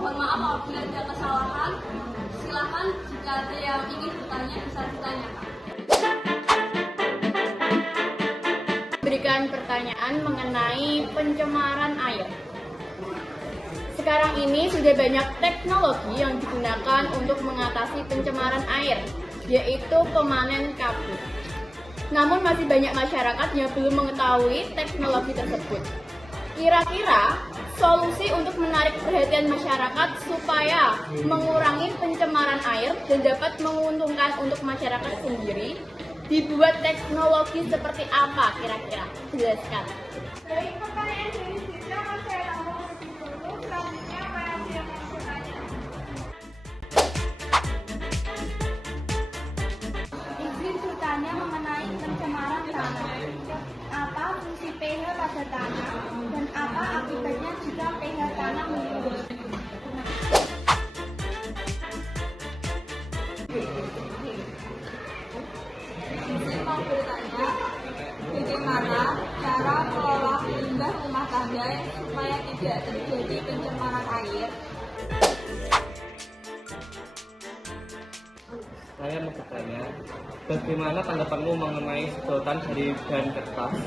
Mohon maaf apabila ada kesalahan. Silakan jika ada yang ingin bertanya bisa ditanyakan. Berikan pertanyaan mengenai pencemaran air. Sekarang ini sudah banyak teknologi yang digunakan untuk mengatasi pencemaran air, yaitu pemanen kabut. Namun masih banyak masyarakat yang belum mengetahui teknologi tersebut. Kira-kira solusi untuk menarik perhatian masyarakat supaya mengurangi pencemaran air dan dapat menguntungkan untuk masyarakat sendiri, dibuat teknologi seperti apa kira-kira? Jelaskan. Baik, pertanyaan dari siswa akan saya tanggung lebih dulu. Selanjutnya para yang bertanya. Izin bertanya mengenai pencemaran tanah. Apa fungsi pH pada tanah dan apa akibatnya jika pH tanah menurun? Mau bertanya, bagaimana cara mengelola limbah rumah tangga supaya tidak terjadi pencemaran air? Saya mau bertanya, bagaimana tanggapanmu mengenai sedotan dari bahan kertas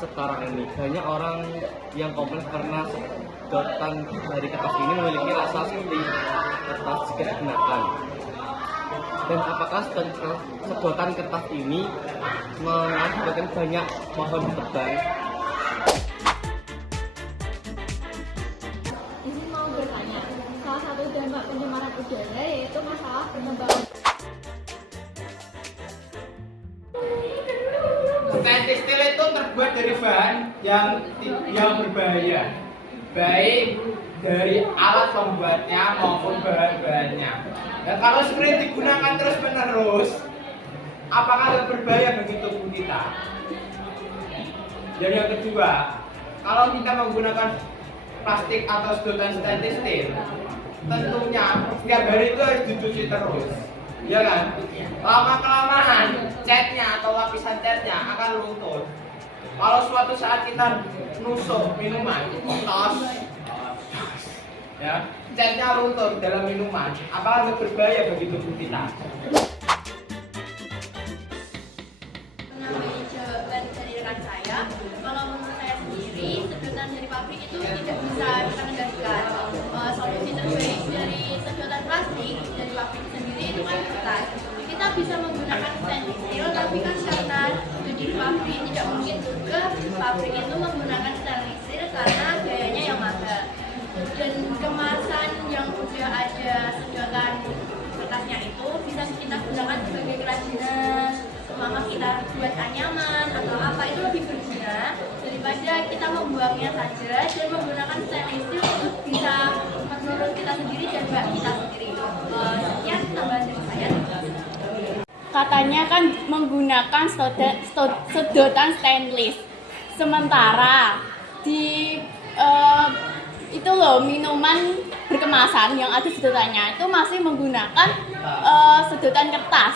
sekarang ini? Banyak orang yang komplain karena sedotan dari kertas ini memiliki rasa seperti kertas jika digunakan. Dan apakah sedotan kertas ini mengakibatkan banyak pohon tebang? Ini mau bertanya, salah satu dampak pencemaran udara yaitu masalah pengembangan. Stainless steel itu terbuat dari bahan yang berbahaya, baik dari alat pembuatnya maupun bahan-bahannya. Dan kalau seperti digunakan terus-menerus, apakah berbahaya bagi tubuh kita? Dan yang kedua, kalau kita menggunakan plastik atau sedotan stainless steel, tentunya setiap hari itu harus dicuci terus, ya kan? Lama-kelamaan catnya atau lapisan catnya akan luntur. Kalau suatu saat kita nusuk minuman, tos, ya, catnya luntur dalam minuman, apakah berbahaya bagi tubuh kita? Menambahi jawaban dari rekan saya, kalau menurut saya sendiri, sedotan dari pabrik itu tidak bisa kita kendalikan. Solusi terbaik dari sedotan plastik dari pabrik sendiri itu kan kertas. Kita bisa menggunakan stainless steel, tapi kan karena di pabrik tidak mungkin juga pabrik itu menggunakan stainless steel karena biayanya yang mahal. Dan kemasan yang udah ada sedotan kertasnya itu bisa kita gunakan sebagai kerajinan, maka kita buat anyaman atau apa, itu lebih berguna daripada kita membuangnya saja dan menggunakan stainless steel untuk bisa menurut kita sendiri dan bak kita sendiri. Sekian tambahan dari saya. Katanya kan menggunakan sedotan stainless, sementara di itu loh minuman berkemasan yang ada sedotannya itu masih menggunakan sedotan kertas.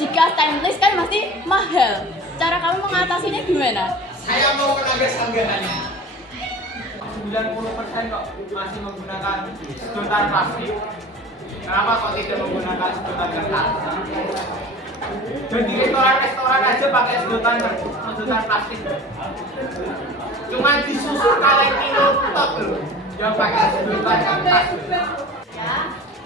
Jika stainless kan masih mahal. Cara kamu mengatasinya gimana? Saya mau menagas anggarannya. 90% kok masih menggunakan sedotan plastik. Kenapa kok tidak menggunakan sedotan kertas? Dan di restoran aja pakai sedotan plastik. Cuma di susu kaleng minum tok loh yang pakai sedotan kertas. Ya,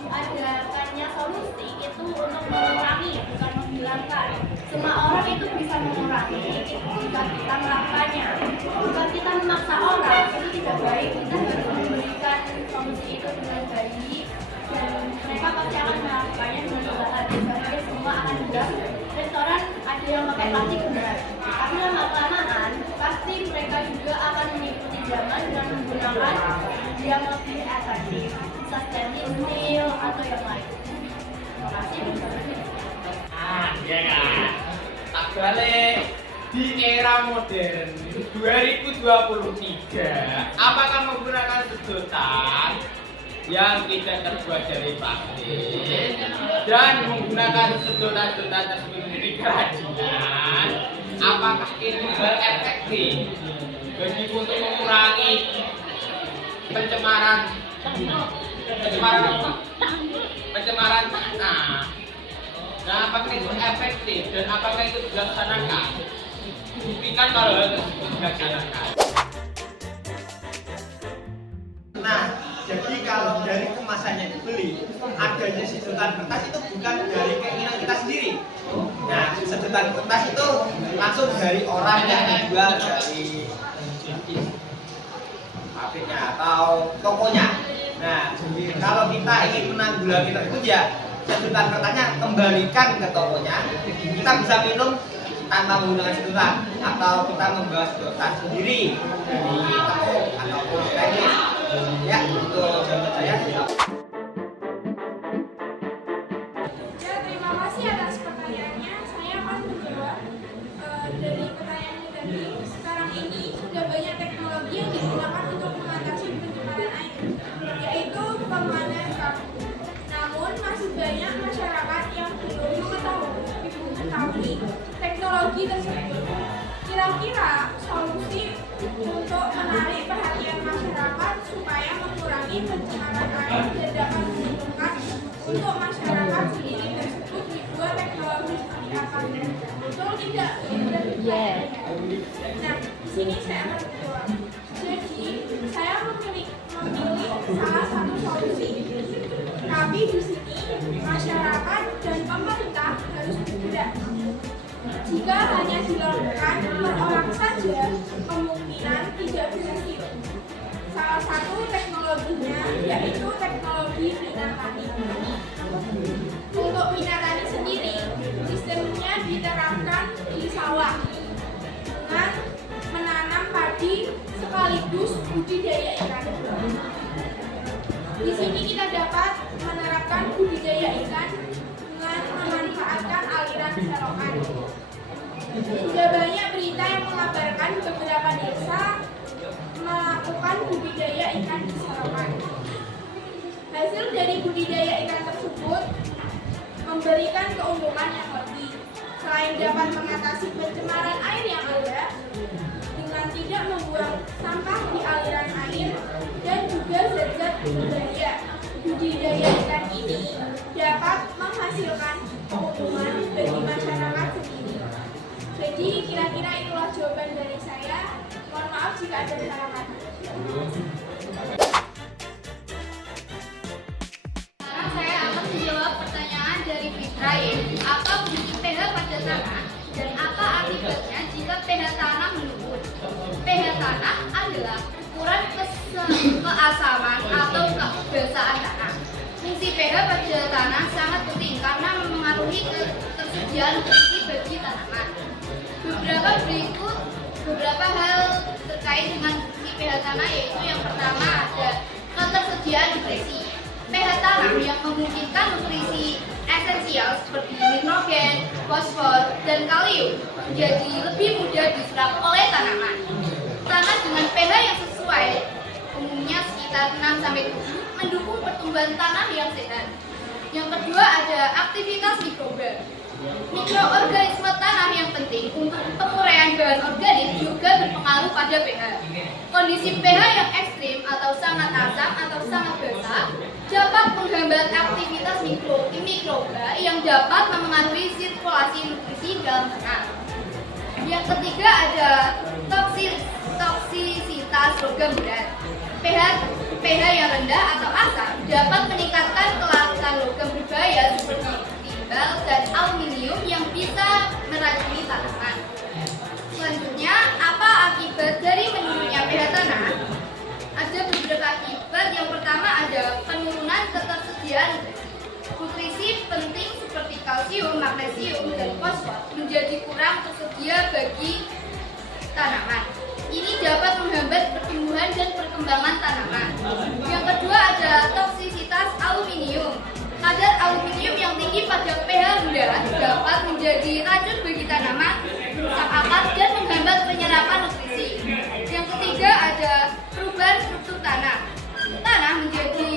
diadakannya solusi itu untuk mengurangi, bukan menghilangkan. Semua orang itu bisa mengurangi jika kita melakukannya. Jika kita memaksa orang, itu tidak baik. Kita harus memberikan solusi itu dengan baik, dan mereka pasti akan melakukannya dengan baik. Sehingga semua akan benar. Restoran ada yang pakai plastik benar, tapi lama-kelamaan pasti mereka juga akan mengikuti zaman dengan menggunakan yang lebih efektif, bisa stainless steel atau yang lain. Terima kasih. Iya kan? Tak balik di era modern 2023, apakah menggunakan sedotan yang tidak terbuat dari plastik dan menggunakan sedotan-sedotan tersebut menjadi kerajinan, apakah itu efektif bagi untuk mengurangi pencemaran pencemaran tanah. Nah, apakah itu efektif dan apakah itu dilaksanakan? Buktikan kalau hal tersebut dilaksanakan. Nah, jadi kalau dari kemasannya dibeli, adanya sedotan kertas itu bukan dari keinginan kita sendiri. Nah, sedotan kertas itu langsung dari orang yang menjual dari pabriknya atau tokonya. Nah, kalau kita ingin menanggulangi tersebut ya sedotan kertasnya kembalikan ke tokonya. Kita bisa minum tanpa menggunakan sedotan atau kita membawa sedotan sendiri dari toko ataupun teknis. Ya, untuk jawaban saya. Ya, terima kasih atas pertanyaannya. Saya akan menjawab dari pertanyaan tadi. Sekarang ini sudah banyak teknologi yang digunakan untuk mengatasi pencemaran air, yaitu pemandan kabut. Namun masih banyak masyarakat yang belum mengetahui teknologi tersebut. Kira-kira solusi untuk menarik perhatian masyarakat supaya mengurangi pencemaran air dan dapat dilakukan untuk masyarakat sendiri tersebut dibuat teknologi seperti apa? Betul tidak? Nah, di sini saya akan menjawab. Jadi, saya memilih salah satu solusi. Tapi di sini masyarakat dan pemerintah harus bergerak. Jika hanya dilakukan per orang saja, kemungkinan tidak berhasil. Salah satu teknologinya yaitu teknologi minatani. Untuk minatani sendiri, sistemnya diterapkan di sawah dengan menanam padi sekaligus budidaya ikan. Di sini kita dapat menerapkan budidaya ikan dengan memanfaatkan aliran selokan. Sudah banyak berita yang mengabarkan beberapa desa melakukan budidaya ikan di selokan. Hasil dari budidaya ikan tersebut memberikan keuntungan yang lebih. Selain dapat mengatasi pencemaran air yang ada dengan tidak membuang sampah di aliran air dan juga zat-zat berbahaya, budidaya ikan ini dapat menghasilkan keuntungan bagi masyarakat sendiri. Jadi kira-kira itulah jawaban dari saya. Mohon maaf jika ada salah kata. Sekarang saya akan menjawab pertanyaan dari Fitra, yaitu apa fungsi pH pada tanah dan apa akibatnya jika pH tanah menurun. pH tanah adalah ukuran keasaman atau kebasahan tanah. Fungsi pH pada tanah sangat penting karena memengaruhi ketersediaan nutrisi bagi tanaman. Beberapa hal terkait dengan fungsi pH tanah, yaitu yang pertama ada ketersediaan nutrisi. pH tanah yang memungkinkan nutrisi esensial seperti nitrogen, fosfor, dan kalium menjadi lebih mudah diserap oleh tanaman. Tanah dengan pH yang sesuai, umumnya sekitar 6-7, mendukung pertumbuhan tanah yang sehat. Yang kedua ada aktivitas mikroba. Mikroorganisme tanah yang penting untuk penguraian bahan organik juga berpengaruh pada pH. Kondisi pH yang ekstrim atau sangat asam atau sangat basah dapat menghambat aktivitas mikroba yang dapat memengaruhi sirkulasi nutrisi dalam tanah. Yang ketiga ada toksisitas logam berat. pH yang rendah atau asam dapat meningkatkan kelarutan logam berbahaya seperti timbal dan aluminium yang bisa meracuni tanaman. Selanjutnya, apa akibat dari menurunnya pH tanah? Ada beberapa akibat. Yang pertama ada penurunan ketersediaan nutrisi penting seperti kalsium, magnesium, dan fosfor menjadi kurang tersedia bagi tanaman. Ini dapat menghambat pertumbuhan dan perkembangan tanaman. Yang kedua ada toksisitas aluminium. Kadar aluminium yang tinggi pada pH rendah dapat menjadi racun bagi tanaman, merusak akar, dan menghambat penyerapan nutrisi. Yang ketiga ada perubahan struktur tanah. Tanah menjadi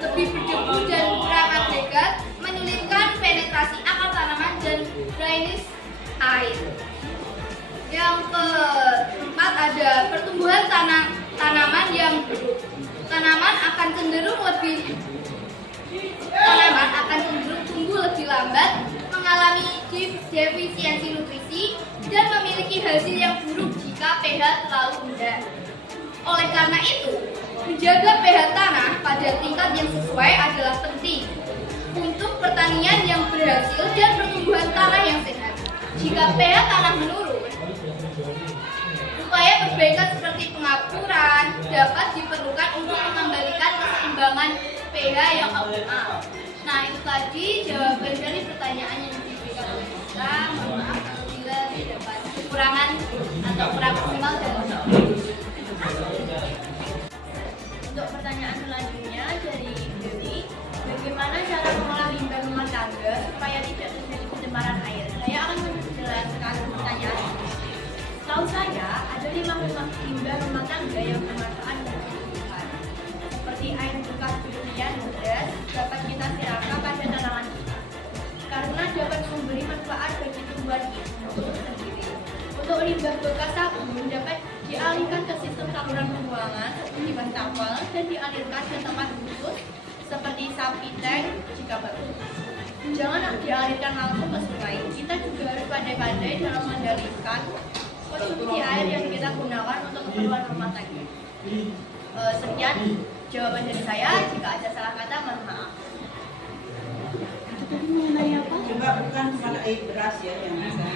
lebih berdebu dan beragregat, menyulitkan penetrasi akar tanaman dan drainase air. Yang keempat ada pertumbuhan tanaman yang buruk. Tanaman akan cenderung lebih Oleh karena itu, menjaga pH tanah pada tingkat yang sesuai adalah penting untuk pertanian yang berhasil dan pertumbuhan tanah yang sehat. Jika pH tanah menurun, upaya perbaikan seperti pengapuran dapat diperlukan untuk mengembalikan keseimbangan pH yang optimal. Nah, itu tadi jawaban dari pertanyaan yang diberikan oleh kita. Mohon maaf apabila terdapat kekurangan atau kurang optimal dan untuk pertanyaan selanjutnya dari Dewi, bagaimana cara mengolah limbah rumah tangga supaya tidak terjadi pencemaran air? Saya akan menjelaskan pertanyaan ini. Setahu saya, ada 5 limbah rumah tangga yang bermanfaat bagi kehidupan, seperti air bekas berlian beras dapat kita siramkan pada tanaman kita, karena dapat memberi manfaat bagi tumbuhan itu sendiri. Untuk limbah bekas sabun dapat dialihkan ke sistem saluran pembuangan seperti wastafel dan dialirkan ke tempat khusus seperti sapi tank jika perlu. Jangan dialirkan langsung ke sungai. Kita juga harus pandai-pandai dalam mengendalikan konsumsi air yang kita gunakan untuk keperluan rumah tangga. Sekian jawaban dari saya. Jika ada salah kata, mohon maaf. Mengenai apa? Juga bukan cuma air beras ya yang bisa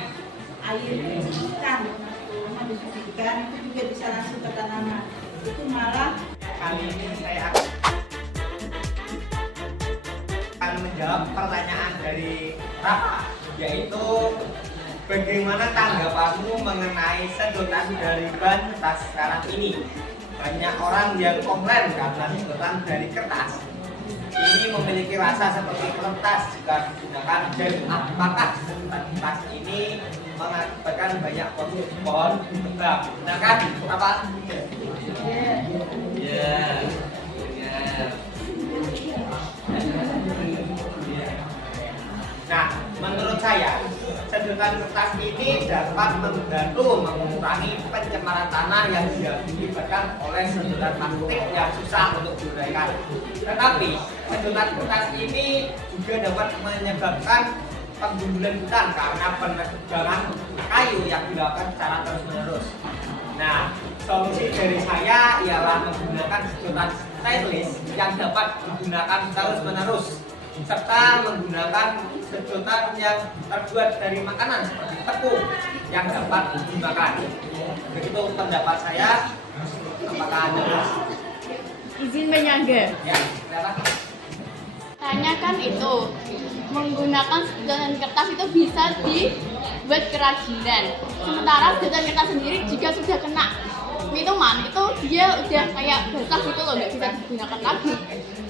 air ikan habis ikan itu juga bisa langsung ke tanaman. Itu malah Kali ini saya akan menjawab pertanyaan dari Rafa, yaitu bagaimana tanggapanmu mengenai sedotan dari ban kertas sekarang ini? Banyak orang yang komplain karena sedotan dari kertas ini memiliki rasa seperti kertas jika digunakan, dan apakah sedotan kertas ini mengakibatkan banyak pohon tumbang? Gunakan apa? Nah, menurut saya, sedotan kertas ini dapat membantu mengurangi pencemaran tanah yang diakibatkan oleh sedotan plastik yang susah untuk diuraikan. Tetapi, sedotan kertas ini juga dapat menyebabkan penggundulan hutan karena penebangan kayu yang dilakukan secara terus-menerus. Nah, solusi dari saya ialah menggunakan sedotan stainless yang dapat digunakan terus-menerus, serta menggunakan sedotan yang terbuat dari makanan seperti tepung yang dapat dimakan. Begitu pendapat saya. Apakah Anda Izin menyangga. ya? Kenapa? Tanyakan itu, menggunakan sedotan kertas itu bisa dibuat kerajinan. Sementara sedotan kertas sendiri jika sudah kena minuman itu dia udah kayak basah gitu loh, nggak bisa digunakan lagi.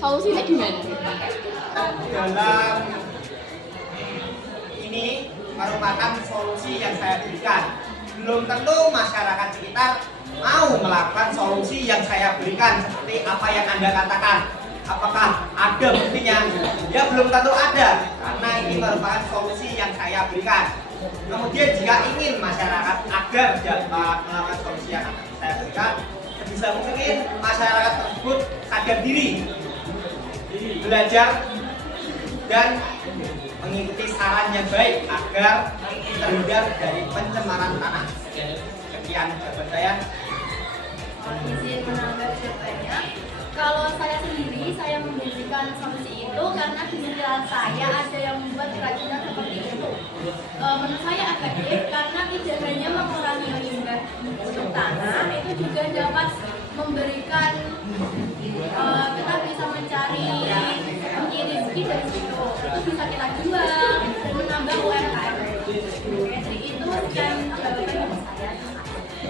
Solusinya gimana? Dalam ini merupakan solusi yang saya berikan. Belum tentu masyarakat sekitar mau melakukan solusi yang saya berikan seperti apa yang Anda katakan. Apakah ada buktinya? Ya belum tentu ada, karena ini merupakan solusi yang saya berikan. Kemudian jika ingin masyarakat agar dapat melakukan solusi yang saya berikan, sebisa mungkin masyarakat tersebut sadar diri, belajar, dan mengikuti saran yang baik agar terhindar dari pencemaran tanah. Sekian jawaban saya. Izin menambah jawabannya. Kalau saya sendiri, saya memberikan solusi itu karena di sekitar saya ada yang membuat kerajinan seperti itu. Menurut saya efektif karena tidak hanya mengurangi limbah untuk tanah, itu juga dapat memberikan kita bisa mencari rezeki dari situ. Itu bisa kita jual dan menambah UMKM. Jadi itu sekian jawaban dari saya.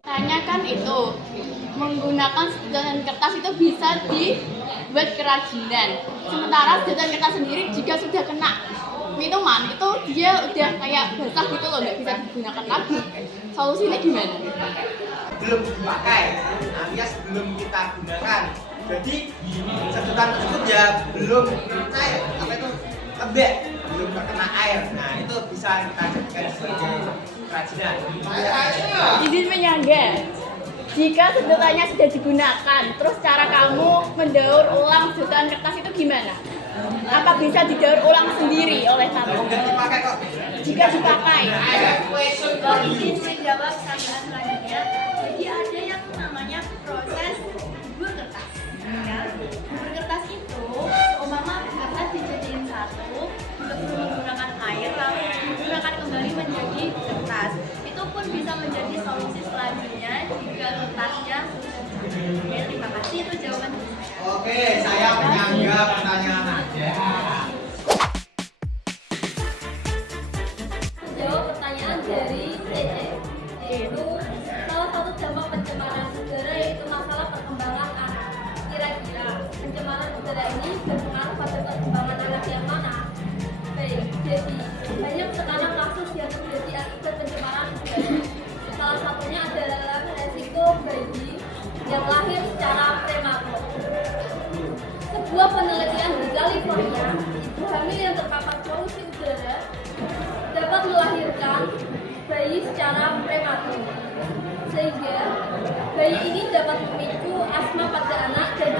Tanyakan itu, menggunakan sedotan kertas itu bisa dibuat kerajinan. Sementara sedotan kertas sendiri jika sudah kena minuman itu dia udah kayak basah gitu loh, nggak bisa digunakan lagi. Solusinya gimana? Belum dipakai, alias belum kita gunakan. Jadi sedotan tersebut ya belum cair, apa itu lembek, belum terkena air. Nah itu bisa kita jadikan sebagai kerajinan. Izin menyangga. Jika sedotannya sudah digunakan, terus cara kamu mendaur ulang sedotan kertas itu gimana? Apa bisa didaur ulang sendiri oleh kamu? Nggak dipakai kok. Jika dipakai, izin menjawab pertanyaan selanjutnya. Jadi ada yang namanya proses California, ibu hamil yang terpapar polusi udara dapat melahirkan bayi secara prematur, sehingga bayi ini dapat memicu asma pada anak dan